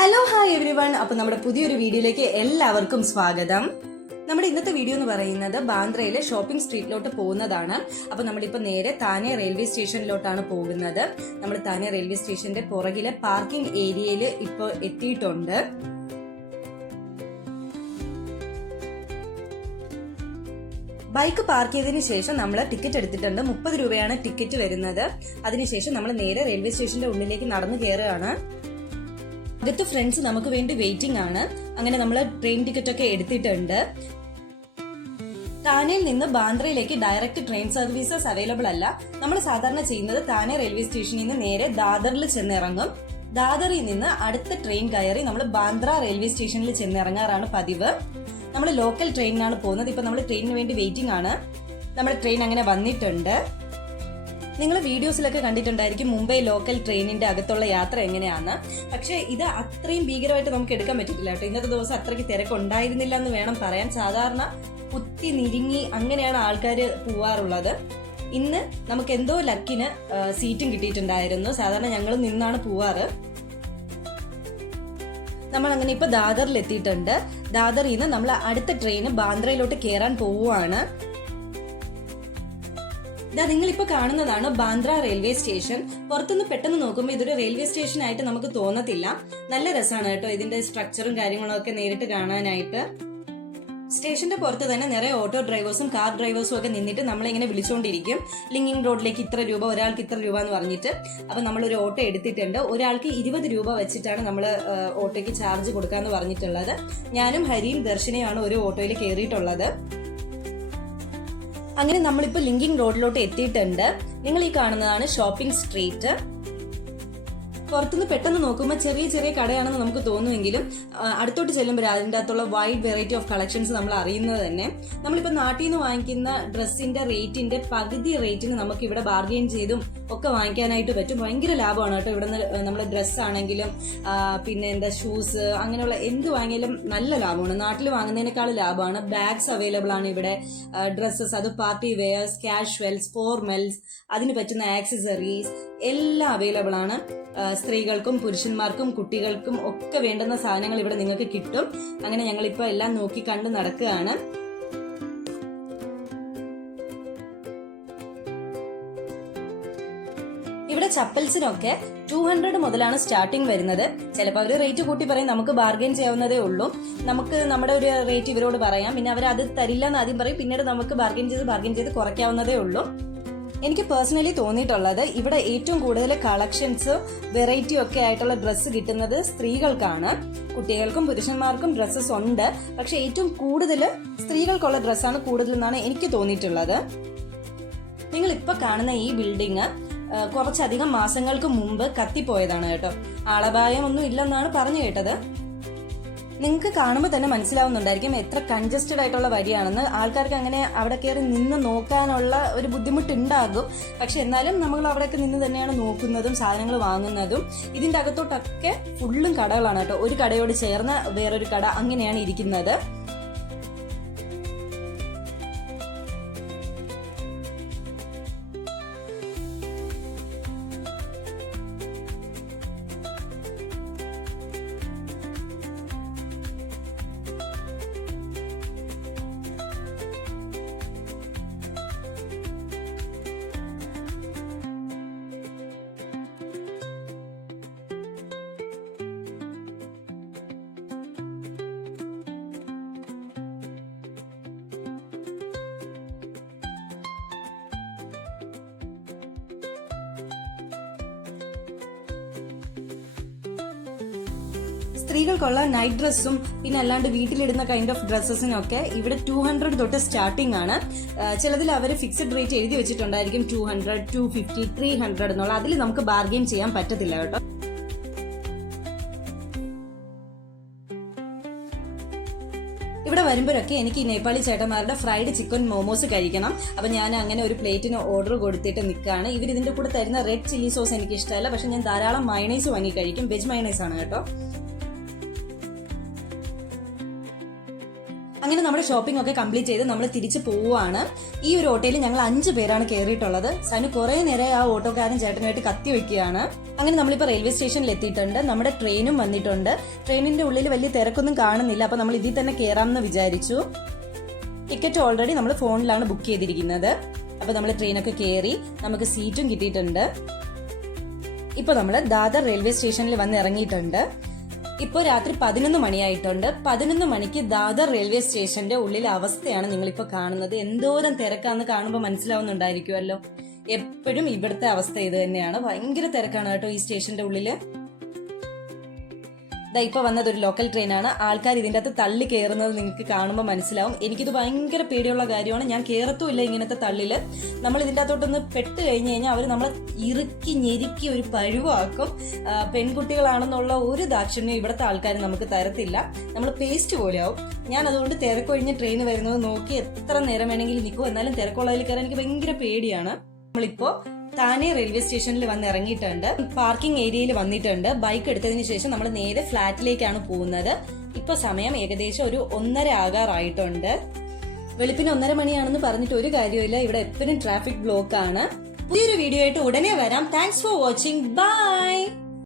Hello hi every one. അപ്പോൾ നമ്മുടെ പുതിയൊരു വീഡിയോയിലേക്ക് എല്ലാവർക്കും സ്വാഗതം. നമ്മുടെ ഇന്നത്തെ വീഡിയോ എന്ന് പറയുന്നത് ബാന്ദ്രയിലെ ഷോപ്പിംഗ് സ്ട്രീറ്റിലോട്ട് പോകുന്നതാണ്. അപ്പോൾ നമ്മളിപ്പോൾ നേരെ താനെ റെയിൽവേ സ്റ്റേഷനിലോട്ടാണ് പോകുന്നത്. നമ്മൾ താനെ റെയിൽവേ സ്റ്റേഷന്റെ പുറകിലെ പാർക്കിംഗ് ഏരിയയിൽ ഇപ്പോൾ എത്തിയിട്ടുണ്ട്. ബൈക്ക് പാർക്ക് ചെയ്തതിന് ശേഷം നമ്മൾ ടിക്കറ്റ് എടുത്തിട്ടുണ്ട്. 30 രൂപയാണ് ടിക്കറ്റ് വരുന്നത്. അതിനുശേഷം നമ്മൾ നേരെ റെയിൽവേ സ്റ്റേഷന്റെ ഉള്ളിലേക്ക് നടന്നു കയറുകയാണ്. അകത്ത് ഫ്രണ്ട്സ് നമുക്ക് വേണ്ടി വെയിറ്റിംഗ് ആണ്. അങ്ങനെ നമ്മൾ ട്രെയിൻ ടിക്കറ്റ് ഒക്കെ എടുത്തിട്ടുണ്ട്. താനെയിൽ നിന്ന് ബാന്ദ്രയിലേക്ക് ഡയറക്റ്റ് ട്രെയിൻ സർവീസസ് അവൈലബിൾ അല്ല. നമ്മൾ സാധാരണ ചെയ്യുന്നത് താനെ റെയിൽവേ സ്റ്റേഷനിൽ നിന്ന് നേരെ ദാദറിൽ ചെന്നിറങ്ങും. ദാദറിൽ നിന്ന് അടുത്ത ട്രെയിൻ കയറി നമ്മൾ ബാന്ദ്ര റെയിൽവേ സ്റ്റേഷനിൽ ചെന്നിറങ്ങാറാണ് പതിവ്. നമ്മൾ ലോക്കൽ ട്രെയിനിനാണ് പോകുന്നത്. ഇപ്പൊ നമ്മൾ ട്രെയിനിന് വേണ്ടി വെയിറ്റിംഗ് ആണ്. നമ്മുടെ ട്രെയിൻ അങ്ങനെ വന്നിട്ടുണ്ട്. നിങ്ങൾ വീഡിയോസിലൊക്കെ കണ്ടിട്ടുണ്ടായിരിക്കും മുംബൈ ലോക്കൽ ട്രെയിനിന്റെ അകത്തുള്ള യാത്ര എങ്ങനെയാണ്. പക്ഷെ ഇത് അത്രയും ഭീകരമായിട്ട് നമുക്ക് എടുക്കാൻ പറ്റില്ല കേട്ടോ. ഇന്നത്തെ ദിവസം അത്രയ്ക്ക് തിരക്കുണ്ടായിരുന്നില്ല എന്ന് വേണം പറയാൻ. സാധാരണ കുത്തി നിരിങ്ങി അങ്ങനെയാണ് ആൾക്കാർ പോവാറുള്ളത്. ഇന്ന് നമുക്ക് എന്തോ ലക്കിന് സീറ്റും കിട്ടിയിട്ടുണ്ടായിരുന്നു. സാധാരണ ഞങ്ങൾ നിന്നാണ് പോവാറ്. നമ്മൾ അങ്ങനെ ഇപ്പൊ ദാദറിൽ എത്തിയിട്ടുണ്ട്. ദാദറിൽ നിന്ന് നമ്മൾ അടുത്ത ട്രെയിന് ബാന്ദ്രയിലോട്ട് കയറാൻ പോവുകയാണ്. ഇതാ നിങ്ങളിപ്പോ കാണുന്നതാണ് ബാന്ദ്ര റെയിൽവേ സ്റ്റേഷൻ. പുറത്തുനിന്ന് പെട്ടെന്ന് നോക്കുമ്പോൾ ഇതൊരു റെയിൽവേ സ്റ്റേഷൻ ആയിട്ട് നമുക്ക് തോന്നത്തില്ല. നല്ല രസമാണ് കേട്ടോ ഇതിന്റെ സ്ട്രക്ചറും കാര്യങ്ങളും ഒക്കെ നേരിട്ട് കാണാനായിട്ട്. സ്റ്റേഷന്റെ പുറത്ത് തന്നെ നിറയെ ഓട്ടോ ഡ്രൈവേഴ്സും കാർ ഡ്രൈവേഴ്സും ഒക്കെ നിന്നിട്ട് നമ്മളിങ്ങനെ വിളിച്ചുകൊണ്ടിരിക്കും. ലിങ്കിങ് റോഡിലേക്ക് ഇത്ര രൂപ, ഒരാൾക്ക് ഇത്ര രൂപ എന്ന് പറഞ്ഞിട്ട്. അപ്പൊ നമ്മളൊരു ഓട്ടോ എടുത്തിട്ടുണ്ട്. ഒരാൾക്ക് 20 രൂപ വെച്ചിട്ടാണ് നമ്മൾ ഓട്ടോയ്ക്ക് ചാർജ് കൊടുക്കാന്ന് പറഞ്ഞിട്ടുള്ളത്. ഞാനും ഹരിയും ദർശനയാണ് ഒരു ഓട്ടോയിൽ കയറിയിട്ടുള്ളത്. അങ്ങനെ നമ്മളിപ്പോ ലിങ്കിങ് റോഡിലോട്ട് എത്തിയിട്ടുണ്ട്. നിങ്ങൾ ഈ കാണുന്നതാണ് ഷോപ്പിംഗ് സ്ട്രീറ്റ്. പുറത്തുനിന്ന് പെട്ടെന്ന് നോക്കുമ്പോൾ ചെറിയ ചെറിയ കടയാണെന്ന് നമുക്ക് തോന്നുമെങ്കിലും അടുത്തോട്ട് ചെല്ലുമ്പോൾ അതിൻ്റെ അകത്തുള്ള വൈഡ് വെറൈറ്റി ഓഫ് കളക്ഷൻസ് നമ്മൾ അറിയുന്നത് തന്നെ. നമ്മളിപ്പോൾ നാട്ടിൽ നിന്ന് വാങ്ങിക്കുന്ന ഡ്രസ്സിന്റെ റേറ്റിന്റെ പകുതി റേറ്റിന് നമുക്ക് ഇവിടെ ബാർഗെയിൻ ചെയ്തും ഒക്കെ വാങ്ങിക്കാനായിട്ട് പറ്റും. ഭയങ്കര ലാഭമാണ് കേട്ടോ. ഇവിടെ നിന്ന് നമ്മൾ ഡ്രസ്സ് ആണെങ്കിലും പിന്നെ എന്താ ഷൂസ് അങ്ങനെയുള്ള എന്ത് വാങ്ങിയാലും നല്ല ലാഭമാണ്. നാട്ടിൽ വാങ്ങുന്നതിനേക്കാൾ ലാഭമാണ്. ബാഗ്സ് അവൈലബിൾ ആണ് ഇവിടെ. ഡ്രസ്സസ്, അത് പാർട്ടി വെയർസ്, കാഷ്വൽസ്, ഫോർമൽസ്, അതിന് പറ്റുന്ന ആക്സസറീസ് എല്ലാം അവൈലബിൾ ആണ്. സ്ത്രീകൾക്കും പുരുഷന്മാർക്കും കുട്ടികൾക്കും ഒക്കെ വേണ്ടുന്ന സാധനങ്ങൾ ഇവിടെ നിങ്ങൾക്ക് കിട്ടും. അങ്ങനെ ഞങ്ങളിപ്പോ എല്ലാം നോക്കി കണ്ട് നടക്കുകയാണ്. ഇവിടെ ചപ്പൽസിനൊക്കെ 200 മുതലാണ് സ്റ്റാർട്ടിംഗ് വരുന്നത്. ചിലപ്പോൾ അവർ റേറ്റ് കൂട്ടി പറയും, നമുക്ക് ബാർഗെയിൻ ചെയ്യാവുന്നതേ ഉള്ളൂ. നമുക്ക് നമ്മുടെ ഒരു റേറ്റ് ഇവരോട് പറയാം, പിന്നെ അവർ അത് തരില്ല എന്ന് ആദ്യം പറയും, പിന്നീട് നമുക്ക് ബാർഗെയിൻ ചെയ്ത് കുറയ്ക്കാവുന്നതേ ഉള്ളൂ. എനിക്ക് പേഴ്സണലി തോന്നിയിട്ടുള്ളത് ഇവിടെ ഏറ്റവും കൂടുതൽ കളക്ഷൻസ് വെറൈറ്റി ഒക്കെ ആയിട്ടുള്ള ഡ്രസ്സ് കിട്ടുന്നത് സ്ത്രീകൾക്കാണ്. കുട്ടികൾക്കും പുരുഷന്മാർക്കും ഡ്രസ്സസ് ഉണ്ട്. പക്ഷെ ഏറ്റവും കൂടുതൽ സ്ത്രീകൾക്കുള്ള ഡ്രസ്സാണ് കൂടുതൽ എന്നാണ് എനിക്ക് തോന്നിയിട്ടുള്ളത്. നിങ്ങൾ ഇപ്പൊ കാണുന്ന ഈ ബിൽഡിംഗ് കുറച്ചധികം മാസങ്ങൾക്ക് മുമ്പ് കത്തിപ്പോയതാണ് കേട്ടോ. ആളപായം ഒന്നും ഇല്ലെന്നാണ് പറഞ്ഞു കേട്ടത്. നിങ്ങൾക്ക് കാണുമ്പോൾ തന്നെ മനസ്സിലാവുന്നുണ്ടായിരിക്കും എത്ര കൺജസ്റ്റഡ് ആയിട്ടുള്ള വഴിയാണെന്ന്. ആൾക്കാർക്ക് അങ്ങനെ അവിടെ കയറി നിന്ന് നോക്കാനുള്ള ഒരു ബുദ്ധിമുട്ടുണ്ടാകും. പക്ഷെ എന്നാലും നമ്മൾ അവിടെയൊക്കെ നിന്ന് തന്നെയാണ് നോക്കുന്നതും സാധനങ്ങൾ വാങ്ങുന്നതും. ഇതിന്റെ അകത്തോട്ടൊക്കെ ഫുള്ളും കടകളാണ് കേട്ടോ. ഒരു കടയോട് ചേർന്ന് വേറൊരു കട അങ്ങനെയാണ് ഇരിക്കുന്നത്. സ്ത്രീകൾക്കുള്ള നൈറ്റ് ഡ്രസ്സും പിന്നെ അല്ലാണ്ട് വീട്ടിലിടുന്ന കൈൻഡ് ഓഫ് ഡ്രസ്സസിനൊക്കെ ഇവിടെ 200 തൊട്ട് സ്റ്റാർട്ടിംഗ് ആണ്. ചിലതിൽ അവർ ഫിക്സഡ് റേറ്റ് എഴുതി വെച്ചിട്ടുണ്ടായിരിക്കും 200, 250, 300 എന്നുള്ള. അതിൽ നമുക്ക് ബാർഗെയിൻ ചെയ്യാൻ പറ്റത്തില്ല കേട്ടോ. ഇവിടെ വരുമ്പോഴൊക്കെ എനിക്ക് നേപ്പാളി ചേട്ടന്മാരുടെ ഫ്രൈഡ് ചിക്കൻ മോമോസ് കഴിക്കണം. അപ്പൊ ഞാൻ അങ്ങനെ ഒരു പ്ലേറ്റിന് ഓർഡർ കൊടുത്തിട്ട് നിൽക്കുകയാണ്. ഇവർ ഇതിന്റെ കൂടെ തരുന്ന റെഡ് ചില്ലി സോസ് എനിക്ക് ഇഷ്ടമല്ല. പക്ഷെ ഞാൻ ധാരാളം മയണൈസ് വാങ്ങി കഴിക്കും. വെജ് മയണൈസ് ആണ് കേട്ടോ. അങ്ങനെ നമ്മുടെ ഷോപ്പിംഗ് ഒക്കെ കംപ്ലീറ്റ് ചെയ്ത് നമ്മൾ തിരിച്ചു പോവുകയാണ്. ഈ ഒരു ഓട്ടോയിൽ ഞങ്ങൾ 5 പേരാണ് കയറിയിട്ടുള്ളത്. സനു കുറെ നേരം ആ ഓട്ടോക്കാരൻ ചേട്ടനുമായിട്ട് കത്തി വെക്കുകയാണ്. അങ്ങനെ നമ്മളിപ്പോൾ റെയിൽവേ സ്റ്റേഷനിൽ എത്തിയിട്ടുണ്ട്. നമ്മുടെ ട്രെയിനും വന്നിട്ടുണ്ട്. ട്രെയിനിന്റെ ഉള്ളിൽ വലിയ തിരക്കൊന്നും കാണുന്നില്ല. അപ്പൊ നമ്മൾ ഇതിൽ തന്നെ കയറാമെന്ന് വിചാരിച്ചു. ടിക്കറ്റ് ഓൾറെഡി നമ്മൾ ഫോണിലാണ് ബുക്ക് ചെയ്തിരിക്കുന്നത്. അപ്പൊ നമ്മൾ ട്രെയിനൊക്കെ കയറി, നമുക്ക് സീറ്റും കിട്ടിയിട്ടുണ്ട്. ഇപ്പൊ നമ്മൾ ദാദർ റെയിൽവേ സ്റ്റേഷനിൽ വന്ന് ഇറങ്ങിയിട്ടുണ്ട്. ഇപ്പോൾ രാത്രി 11 മണിയായിട്ടുണ്ട്. 11 മണിക്ക് ദാദർ റെയിൽവേ സ്റ്റേഷന്റെ ഉള്ളിലെ അവസ്ഥയാണ് നിങ്ങളിപ്പോ കാണുന്നത്. എന്തോരം തിരക്കാന്ന് കാണുമ്പോൾ മനസ്സിലാവുന്നുണ്ടായിരിക്കുമല്ലോ. എപ്പോഴും ഇവിടുത്തെ അവസ്ഥ ഇത് തന്നെയാണ്. ഭയങ്കര തിരക്കാണ് കേട്ടോ ഈ സ്റ്റേഷന്റെ ഉള്ളില്. ഇപ്പൊ വന്നത് ഒരു ലോക്കൽ ട്രെയിനാണ്. ആൾക്കാർ ഇതിൻ്റെ അകത്ത് തള്ളി കയറുന്നത് നിങ്ങൾക്ക് കാണുമ്പോൾ മനസ്സിലാവും. എനിക്കിത് ഭയങ്കര പേടിയുള്ള കാര്യമാണ്. ഞാൻ കയറത്തുമില്ല ഇങ്ങനത്തെ തള്ളില്. നമ്മൾ ഇതിൻ്റെ അകത്തോട്ടൊന്ന് പെട്ട് കഴിഞ്ഞ് കഴിഞ്ഞാൽ അവർ നമ്മളെ ഇറുക്കി ഞെരുക്കി ഒരു പഴുവാക്കും. പെൺകുട്ടികളാണെന്നുള്ള ഒരു ദാക്ഷിണ്യം ഇവിടുത്തെ ആൾക്കാർ നമുക്ക് തരത്തില്ല. നമ്മൾ പേസ്റ്റ് പോലെ ആവും. ഞാൻ അതുകൊണ്ട് തിരക്കൊഴിഞ്ഞ് ട്രെയിൻ വരുന്നത് നോക്കി എത്ര നേരം വേണമെങ്കിലും നിൽക്കും. എന്നാലും തിരക്കുള്ളതിൽ കയറാൻ എനിക്ക് ഭയങ്കര പേടിയാണ്. നമ്മളിപ്പോ താനെ റെയിൽവേ സ്റ്റേഷനിൽ വന്ന് ഇറങ്ങിയിട്ടുണ്ട്. പാർക്കിംഗ് ഏരിയയിൽ വന്നിട്ടുണ്ട്. ബൈക്ക് എടുത്തതിന് ശേഷം നമ്മൾ നേരെ ഫ്ലാറ്റിലേക്കാണ് പോകുന്നത്. ഇപ്പൊ സമയം ഏകദേശം ഒരു 1:30 ആകാറായിട്ടുണ്ട്. വെളുപ്പിന് 1:30 മണിയാണെന്ന് പറഞ്ഞിട്ട് ഒരു കാര്യമില്ല. ഇവിടെ എപ്പോഴും ട്രാഫിക് ബ്ലോക്ക് ആണ്. പുതിയൊരു വീഡിയോ ആയിട്ട് ഉടനെ വരാം. Thanks for watching. ബൈ.